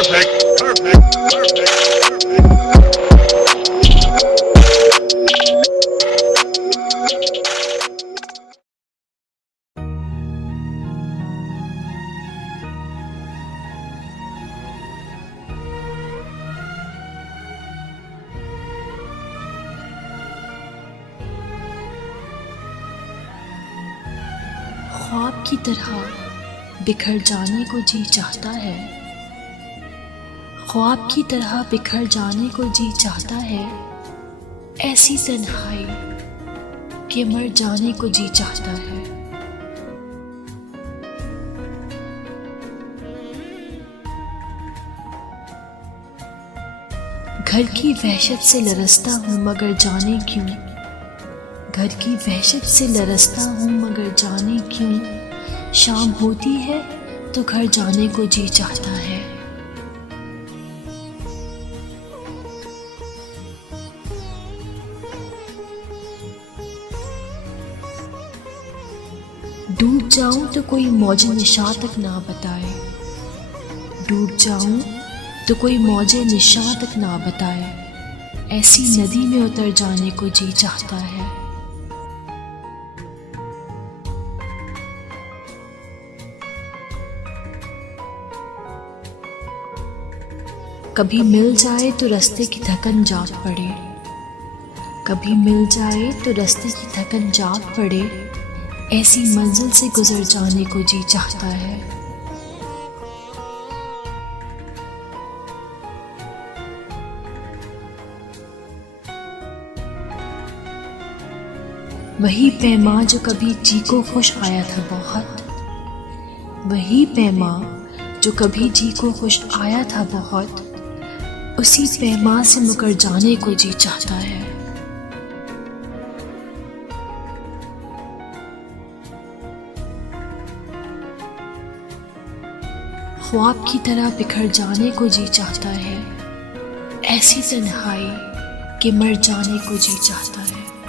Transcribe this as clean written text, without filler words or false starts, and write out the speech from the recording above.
ख्वाब की तरह बिखर जाने को जी चाहता है, ख्वाब की तरह बिखर जाने को जी चाहता है, ऐसी तन्हाई कि मर जाने को जी चाहता है। घर की वहशत से लरसता हूँ मगर जाने क्यों, घर की वहशत से लरसता हूँ मगर जाने क्यों, शाम होती है तो घर जाने को जी चाहता है। डूब जाऊं तो कोई मौजे निशा तक ना बताए, डूब जाऊं तो कोई मौजे निशा तक ना बताए, ऐसी नदी में उतर जाने को जी चाहता है। कभी मिल जाए तो रास्ते की थकन जाग पड़े, कभी मिल जाए तो रास्ते की थकन जाग पड़े, ऐसी मंजिल से गुजर जाने को जी चाहता है। वही पैमा जो कभी जी को खुश आया था बहुत, वही पैमा जो कभी जी को खुश आया था बहुत, उसी पैमा से मुकर जाने को जी चाहता है। ख्वाब की तरह बिखर जाने को जी चाहता है, ऐसी तन्हाई कि मर जाने को जी चाहता है।